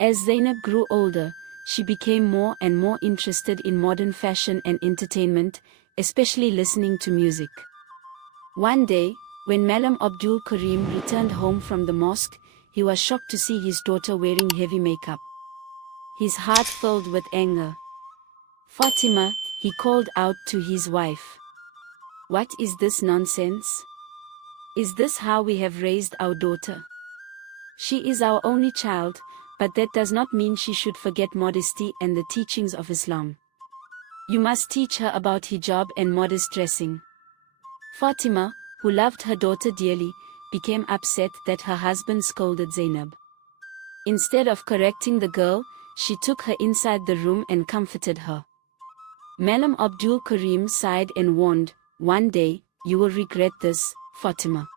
As Zainab grew older, she became more and more interested in modern fashion and entertainment, especially listening to music. One day, when Malam Abdul Karim returned home from the mosque, he was shocked to see his daughter wearing heavy makeup. His heart filled with anger. "Fatima," he called out to his wife. "What is this nonsense? Is this how we have raised our daughter? She is our only child, but that does not mean she should forget modesty and the teachings of Islam. You must teach her about hijab and modest dressing." Fatima, who loved her daughter dearly, became upset that her husband scolded Zainab. Instead of correcting the girl, she took her inside the room and comforted her. Malam Abdul Karim sighed and warned, "One day, you will regret this, Fatima."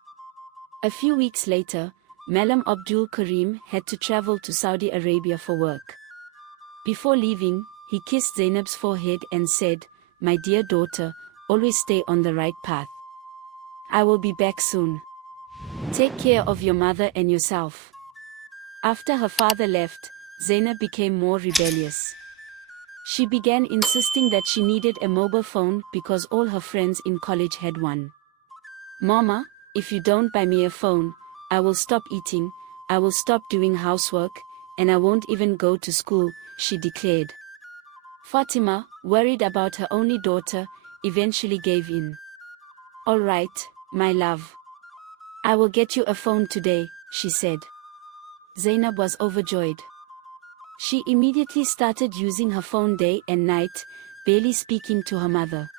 A few weeks later, Malam Abdul Karim had to travel to Saudi Arabia for work. Before leaving, he kissed Zainab's forehead and said, "My dear daughter, always stay on the right path. I will be back soon. Take care of your mother and yourself." After her father left, Zainab became more rebellious. She began insisting that she needed a mobile phone because all her friends in college had one. "Mama, if you don't buy me a phone, I will stop eating, I will stop doing housework, and I won't even go to school," she declared. Fatima, worried about her only daughter, eventually gave in. "All right, my love. I will get you a phone today," she said. Zainab was overjoyed. She immediately started using her phone day and night, barely speaking to her mother.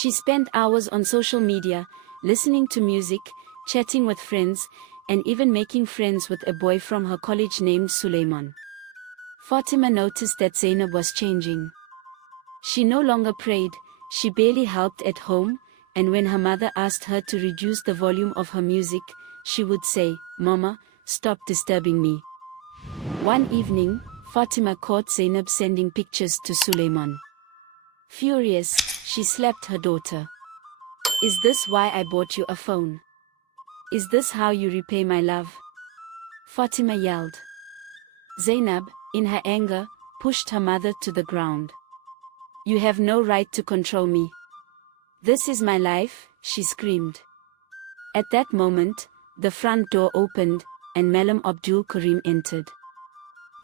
She spent hours on social media, listening to music, chatting with friends, and even making friends with a boy from her college named Suleiman. Fatima noticed that Zainab was changing. She no longer prayed, she barely helped at home, and when her mother asked her to reduce the volume of her music, she would say, "Mama, stop disturbing me." One evening, Fatima caught Zainab sending pictures to Suleiman. Furious, she slapped her daughter. "Is this why I bought you a phone? Is this how you repay my love?" Fatima yelled. Zainab, in her anger, pushed her mother to the ground. "You have no right to control me. This is my life," she screamed. At that moment, the front door opened, and Malam Abdul Karim entered.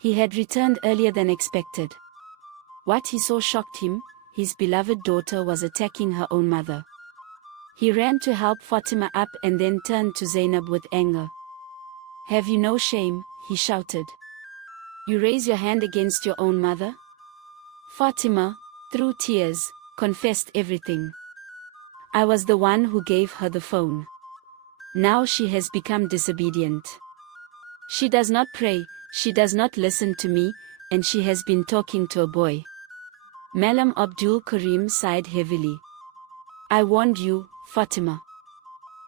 He had returned earlier than expected. What he saw shocked him: his beloved daughter was attacking her own mother. He ran to help Fatima up and then turned to Zainab with anger. "Have you no shame?" he shouted. "You raise your hand against your own mother?" Fatima, through tears, confessed everything. "I was the one who gave her the phone. Now she has become disobedient. She does not pray, she does not listen to me, and she has been talking to a boy." Malam Abdul Karim sighed heavily. "I warned you, Fatima.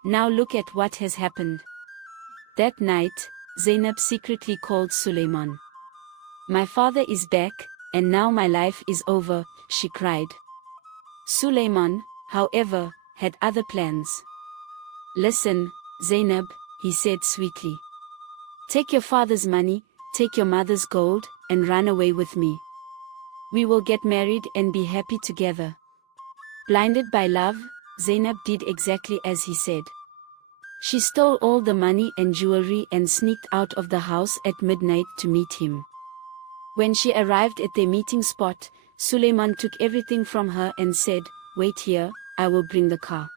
Now look at what has happened." That night, Zainab secretly called Suleiman. "My father is back, and now my life is over," she cried. Suleiman, however, had other plans. "Listen, Zainab," he said sweetly. "Take your father's money, take your mother's gold, and run away with me. We will get married and be happy together." Blinded by love, Zainab did exactly as he said. She stole all the money and jewelry and sneaked out of the house at midnight to meet him. When she arrived at their meeting spot, Suleiman took everything from her and said, "Wait here, I will bring the car."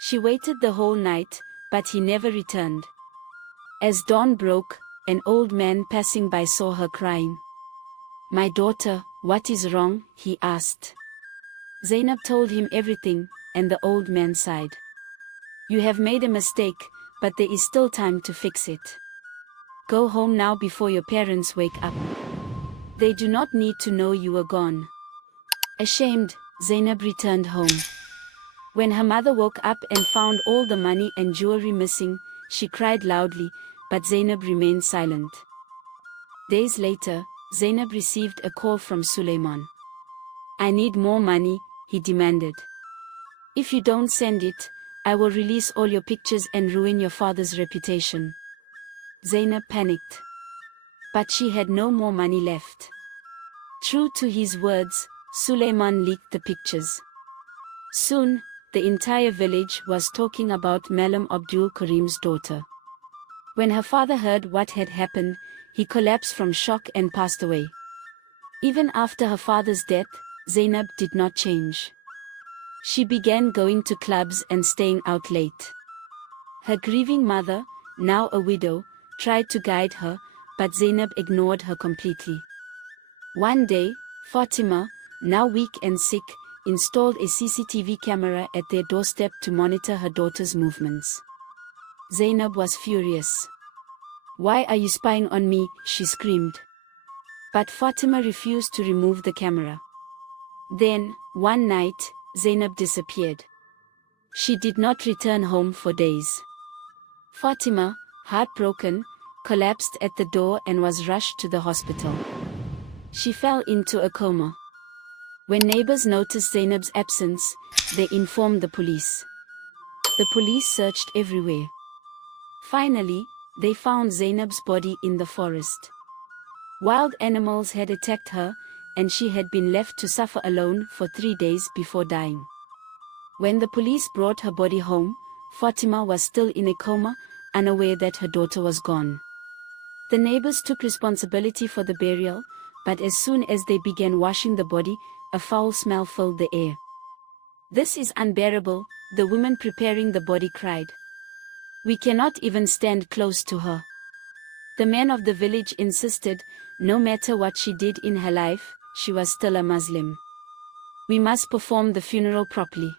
She waited the whole night, but he never returned. As dawn broke, an old man passing by saw her crying. "My daughter, what is wrong?" he asked. Zainab told him everything, and the old man sighed. "You have made a mistake, but there is still time to fix it. Go home now before your parents wake up. They do not need to know you are gone." Ashamed, Zainab returned home. When her mother woke up and found all the money and jewelry missing, she cried loudly, but Zainab remained silent. Days later, Zainab received a call from Suleiman. "I need more money," he demanded. "If you don't send it, I will release all your pictures and ruin your father's reputation." Zainab panicked. But she had no more money left. True to his words, Suleiman leaked the pictures. Soon, the entire village was talking about Malam Abdul Karim's daughter. When her father heard what had happened, he collapsed from shock and passed away. Even after her father's death, Zainab did not change. She began going to clubs and staying out late. Her grieving mother, now a widow, tried to guide her, but Zainab ignored her completely. One day, Fatima, now weak and sick, installed a CCTV camera at their doorstep to monitor her daughter's movements. Zainab was furious. "Why are you spying on me?" she screamed. But Fatima refused to remove the camera. Then, one night, Zainab disappeared. She did not return home for days. Fatima, heartbroken, collapsed at the door and was rushed to the hospital. She fell into a coma. When neighbors noticed Zainab's absence, they informed the police. The police searched everywhere. Finally, they found Zainab's body in the forest. Wild animals had attacked her, and she had been left to suffer alone for 3 days before dying. When the police brought her body home, Fatima was still in a coma, unaware that her daughter was gone. The neighbors took responsibility for the burial, but as soon as they began washing the body, a foul smell filled the air. "This is unbearable," the woman preparing the body cried. "We cannot even stand close to her." The men of the village insisted, no matter what she did in her life, she was still a Muslim. "We must perform the funeral properly."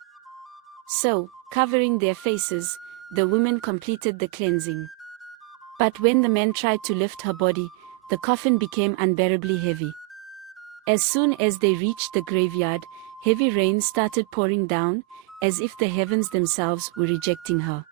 So, covering their faces, the women completed the cleansing. But when the men tried to lift her body, the coffin became unbearably heavy. As soon as they reached the graveyard, heavy rain started pouring down, as if the heavens themselves were rejecting her.